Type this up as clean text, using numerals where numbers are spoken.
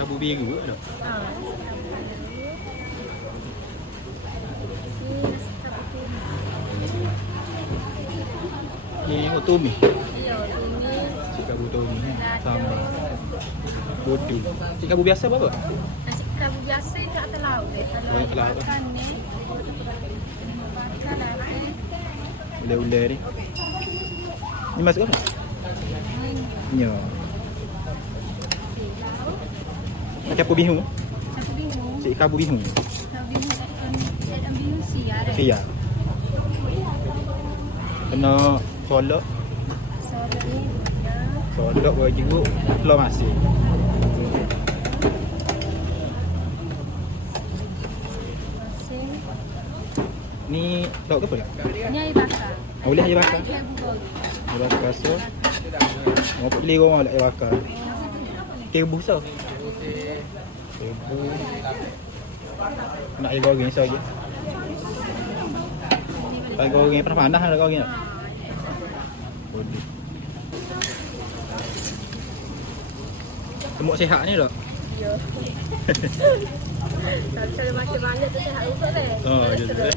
Kabu biru tu. Ni utumi. Iya, ini Si kabu utumi sama bodoh. Si kabu biasa berapa? nasi kabu biasa itu tak terlalu deh. Kalau Oh, tak terlalu. makan ni, makan nanti. Ule-ule ni. Ni masuk apa? Ya. Macam apa bihun? Satu bingung. Si kabu bihun. Kalau bingung ikan bingung siar. Sia. Kena solok. Soalnya ni ya. Solok bagi jeruk, telur masin. Masin. Ni lauk apa dah? Ni air bakar. Boleh air bakar? Air bubur. Air bakar rasa. Mau pilih orang lah air bakar. Rebus tau. Rebus. Nak air goreng saja. Air goreng panas-panas lah goreng. Boleh. Temuk sihat ni tak? Ya. Kalau macam banyak tu sihat juga deh. Oh, gitu.